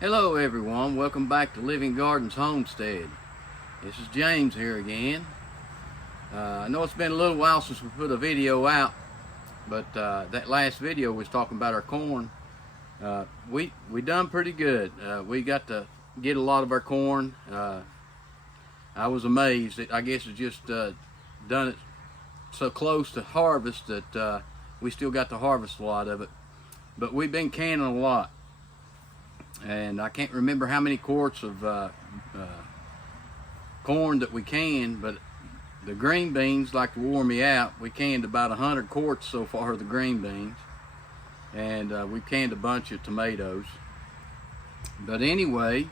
Hello everyone, welcome back to Living Gardens Homestead. This is James here again. I know it's been a little while since we put a video out, but that last video was talking about our corn. We done pretty good. We got to get a lot of our corn. I was amazed. I guess it's just done it so close to harvest that we still got to harvest a lot of it. But we've been canning a lot. And I can't remember how many quarts of corn that we canned, but the green beans like to wore me out. We canned about 100 quarts so far of the green beans, and we canned a bunch of tomatoes. But anyway,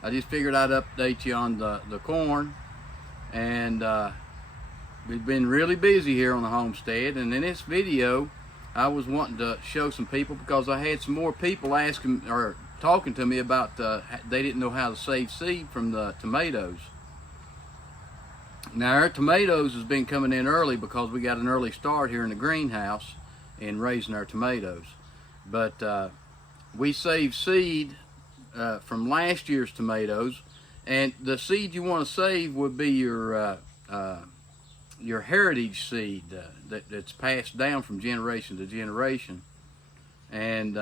I just figured I'd update you on the corn, and we've been really busy here on the homestead. And in this video, I was wanting to show some people, because I had some more people asking or talking to me about they didn't know how to save seed from the tomatoes. Now our tomatoes has been coming in early because we got an early start here in the greenhouse in raising our tomatoes. But we saved seed from last year's tomatoes, and the seed you want to save would be your heritage seed that's passed down from generation to generation. And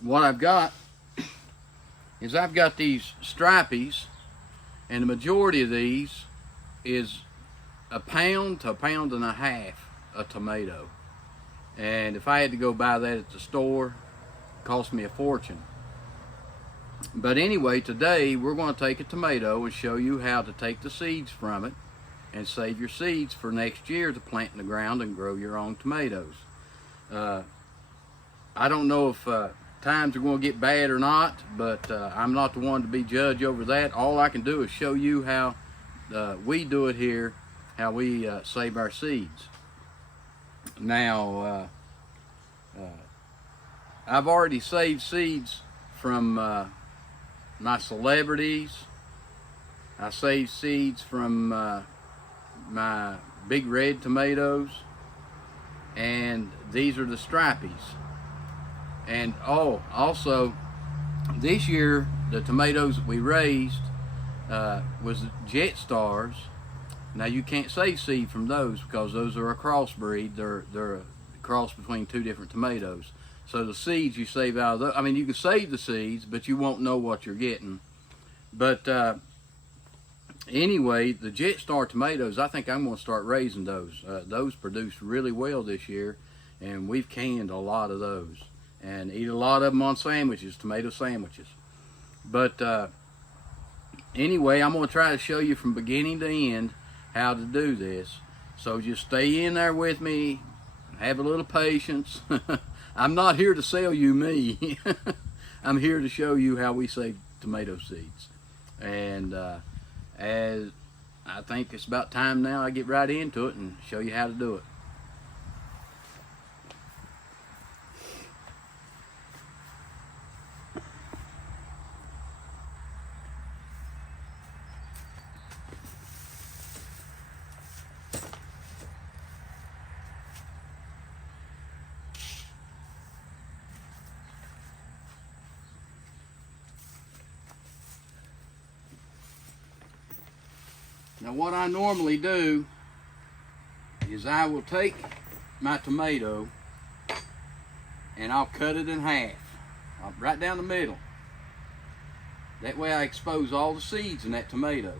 what I've got is I've got these stripies, and the majority of these is a pound to a pound and a half a tomato. And if I had to go buy that at the store, it cost me a fortune. But anyway, today we're going to take a tomato and show you how to take the seeds from it and save your seeds for next year to plant in the ground and grow your own tomatoes. I don't know if times are going to get bad or not, but I'm not the one to be judge over that. All I can do is show you how we do it here, how we save our seeds. Now, I've already saved seeds from my celebrities. I saved seeds from my big red tomatoes, and these are the stripies. And also this year the tomatoes that we raised was Jet Stars. Now you can't save seed from those because those are a crossbreed. They're a cross between two different tomatoes. So the seeds you save out of those, I mean, you can save the seeds, but you won't know what you're getting. But anyway, the Jet Star tomatoes, I think I'm going to start raising those. Those produced really well this year, and we've canned a lot of those and eat a lot of them on sandwiches, tomato sandwiches. But anyway, I'm going to try to show you from beginning to end how to do this. So just stay in there with me, have a little patience. I'm not here to sell you me. I'm here to show you how we save tomato seeds. And as I think it's about time now I get right into it and show you how to do it. Now what I normally do is I will take my tomato and I'll cut it in half, right down the middle. That way I expose all the seeds in that tomato.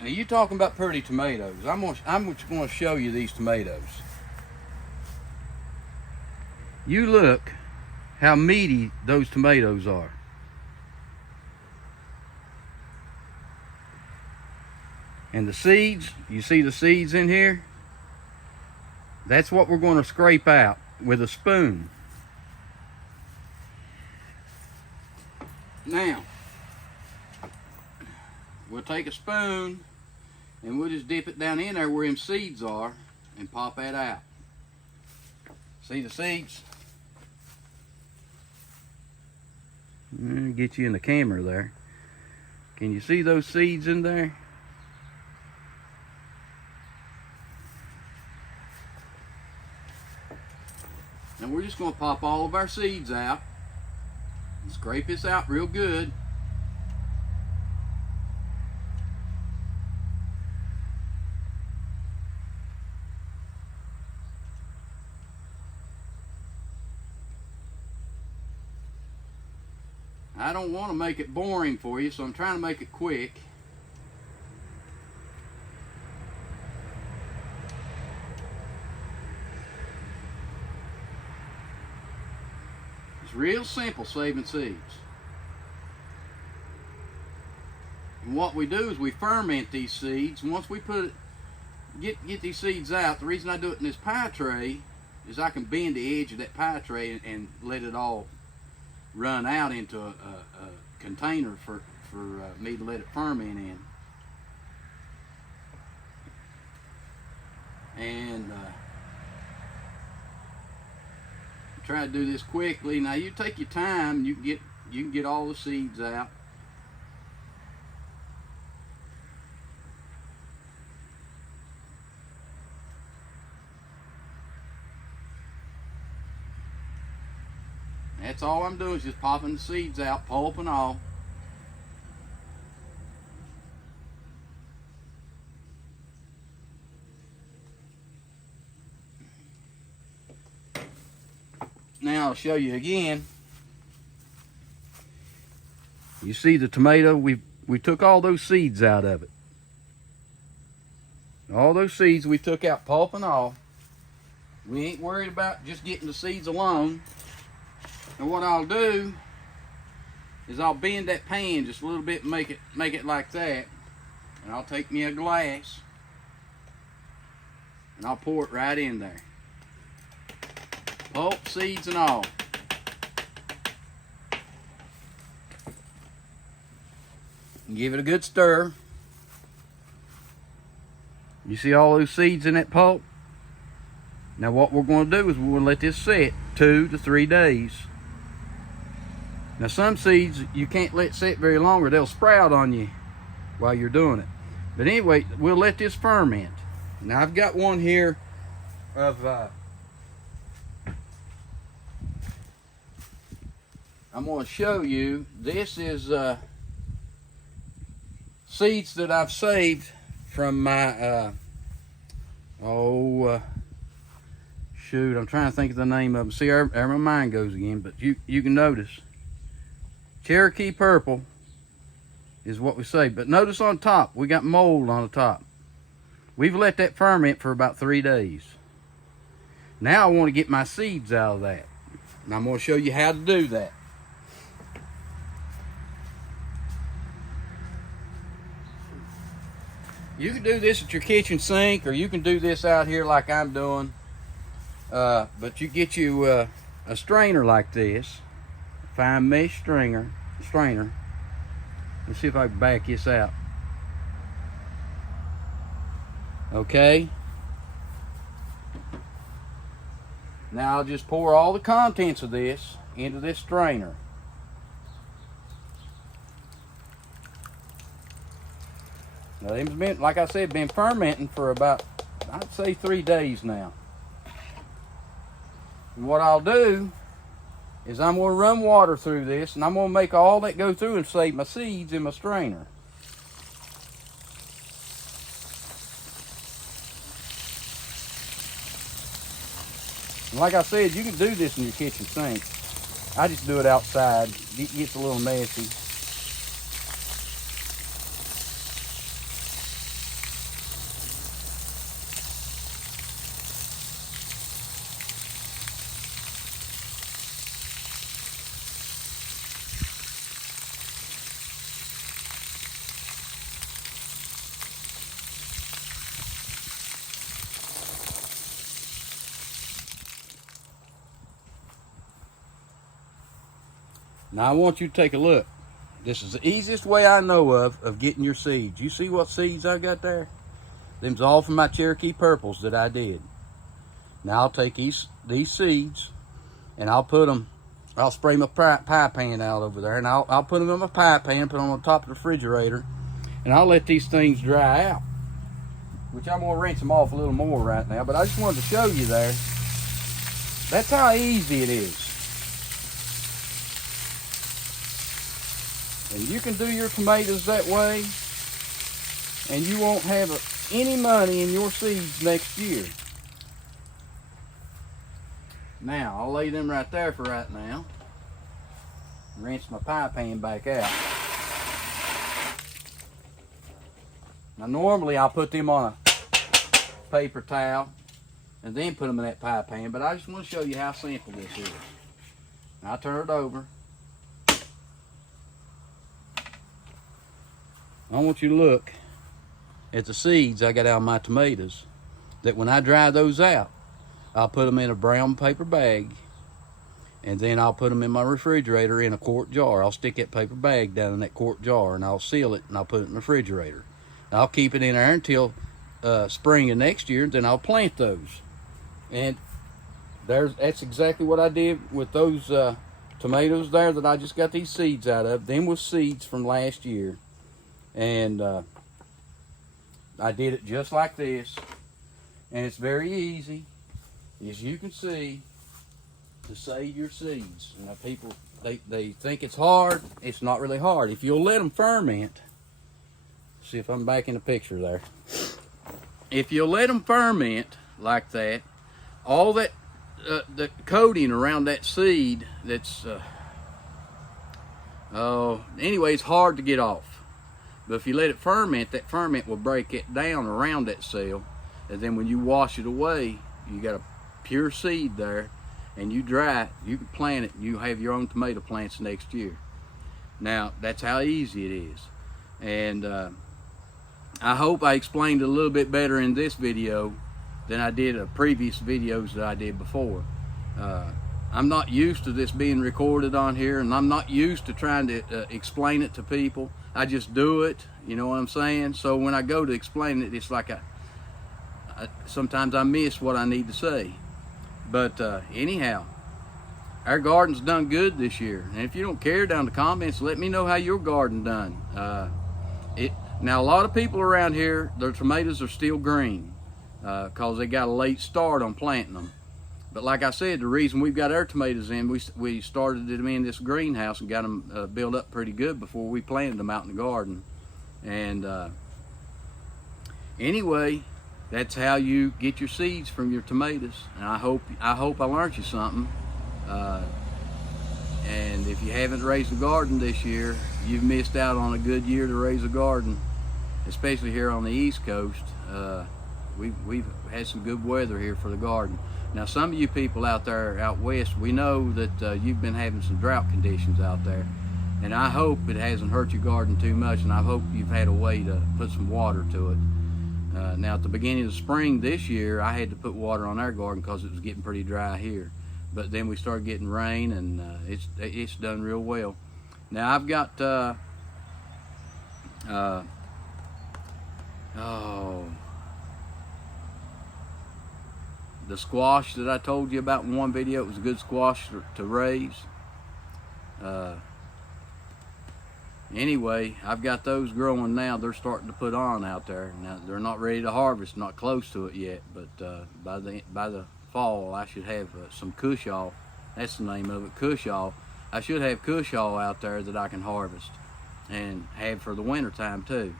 Now you talking about pretty tomatoes. I'm just going to show you these tomatoes. You look how meaty those tomatoes are. And the seeds, you see the seeds in here? That's what we're going to scrape out with a spoon. Now, we'll take a spoon and we'll just dip it down in there where them seeds are and pop that out. See the seeds? Get you in the camera there. Can you see those seeds in there? And we're just going to pop all of our seeds out and scrape this out real good. I don't want to make it boring for you, so I'm trying to make it quick. It's real simple saving seeds. And what we do is we ferment these seeds. Once we put it, get these seeds out, the reason I do it in this pie tray is I can bend the edge of that pie tray and let it all run out into a container for me to let it ferment in. And try to do this quickly. Now you take your time. You can get all the seeds out. That's all I'm doing is just popping the seeds out, pulp and all. Now I'll show you again. You see the tomato, we took all those seeds out of it. All those seeds we took out, pulp and all. We ain't worried about just getting the seeds alone. And what I'll do is I'll bend that pan just a little bit and make it like that. And I'll take me a glass and I'll pour it right in there. Pulp, seeds and all. And give it a good stir. You see all those seeds in that pulp? Now what we're going to do is we're going to let this sit 2 to 3 days. Now some seeds you can't let sit very long or they'll sprout on you while you're doing it. But anyway, we'll let this ferment. Now I've got one here of I'm going to show you. This is seeds that I've saved from my shoot, I'm trying to think of the name of them. See, there my mind goes again, but you can notice. Cherokee purple is what we say. But notice on top, we got mold on the top. We've let that ferment for about 3 days. Now I want to get my seeds out of that. And I'm going to show you how to do that. You can do this at your kitchen sink, or you can do this out here like I'm doing. But you get you a strainer like this. Fine mesh strainer. Let's see if I can back this out. Okay. Now I'll just pour all the contents of this into this strainer. Now them's been, like I said, been fermenting for about, I'd say 3 days now. And what I'll do is I'm going to run water through this, and I'm going to make all that go through and save my seeds in my strainer. And like I said, you can do this in your kitchen sink. I just do it outside. It gets a little messy. Now I want you to take a look. This is the easiest way I know of getting your seeds. You see what seeds I got there? Them's all from my Cherokee purples that I did. Now I'll take these seeds and I'll spray my pie pan out over there, and I'll put them in my pie pan, put them on top of the refrigerator, and I'll let these things dry out. Which I'm gonna rinse them off a little more right now, but I just wanted to show you there. That's how easy it is. And you can do your tomatoes that way, and you won't have any money in your seeds next year. Now, I'll lay them right there for right now. Rinse my pie pan back out. Now, normally I'll put them on a paper towel and then put them in that pie pan, but I just want to show you how simple this is. Now, I turn it over. I want you to look at the seeds I got out of my tomatoes, that when I dry those out, I'll put them in a brown paper bag, and then I'll put them in my refrigerator in a quart jar. I'll stick that paper bag down in that quart jar, and I'll seal it, and I'll put it in the refrigerator. And I'll keep it in there until spring of next year, and then I'll plant those. And that's exactly what I did with those tomatoes there that I just got these seeds out of. Them was seeds from last year. And I did it just like this, and it's very easy, as you can see, to save your seeds. Now, people, they think it's hard. It's not really hard. If you'll let them ferment, see if I'm back in the picture there. If you'll let them ferment like that, all that the coating around that seed, that's anyway, it's hard to get off. But if you let it ferment, that ferment will break it down around that cell. And then when you wash it away, you got a pure seed there, and you dry it, you can plant it, and you have your own tomato plants next year. Now, that's how easy it is. And I hope I explained it a little bit better in this video than I did in previous videos that I did before. I'm not used to this being recorded on here, and I'm not used to trying to explain it to people. I just do it, you know what I'm saying? So when I go to explain it, it's like sometimes I miss what I need to say. But anyhow, our garden's done good this year. And if you don't care, down in the comments, let me know how your garden done. Now, a lot of people around here, their tomatoes are still green because they got a late start on planting them. But like I said, the reason we've got our tomatoes in, we started them in this greenhouse and got them built up pretty good before we planted them out in the garden. And anyway, that's how you get your seeds from your tomatoes. And I hope I learned you something. And if you haven't raised a garden this year, you've missed out on a good year to raise a garden, especially here on the East Coast. We've had some good weather here for the garden. Now, some of you people out there out west, we know that you've been having some drought conditions out there, and I hope it hasn't hurt your garden too much, and I hope you've had a way to put some water to it. Now, at the beginning of the spring this year, I had to put water on our garden because it was getting pretty dry here, but then we started getting rain, and it's done real well. Now, I've got the squash that I told you about in one video. It was a good squash to raise. Anyway, I've got those growing now. They're starting to put on out there. Now, they're not ready to harvest, not close to it yet, but by the fall, I should have some cushaw. That's the name of it, cushaw. I should have cushaw out there that I can harvest and have for the winter time too.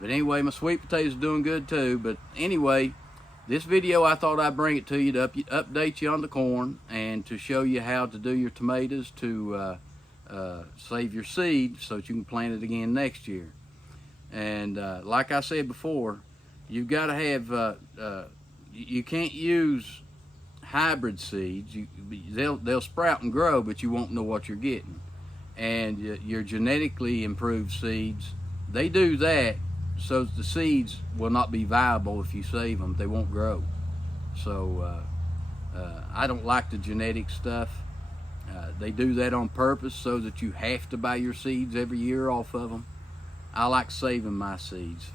But anyway, my sweet potatoes are doing good too. But anyway, this video, I thought I'd bring it to you to update you on the corn and to show you how to do your tomatoes to save your seed so that you can plant it again next year. And like I said before, you've got to have, you can't use hybrid seeds. They'll sprout and grow, but you won't know what you're getting. And your genetically improved seeds, they do that so the seeds will not be viable if you save them. They won't grow. So I don't like the genetic stuff. They do that on purpose so that you have to buy your seeds every year off of them. I like saving my seeds,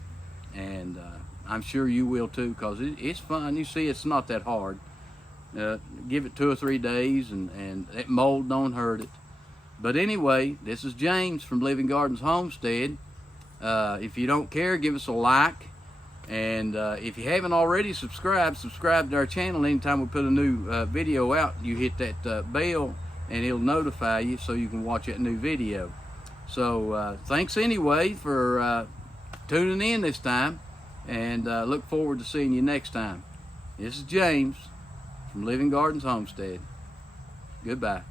and I'm sure you will too, because it's fun. You see, it's not that hard. Give it 2 or 3 days, and that mold don't hurt it. But anyway, this is James from Living Gardens Homestead. If you don't care, give us a like, And if you haven't already subscribed to our channel. Anytime we put a new video out, you hit that bell and it'll notify you so you can watch that new video. So thanks anyway for tuning in this time, and look forward to seeing you next time. This is James from Living Gardens Homestead. Goodbye.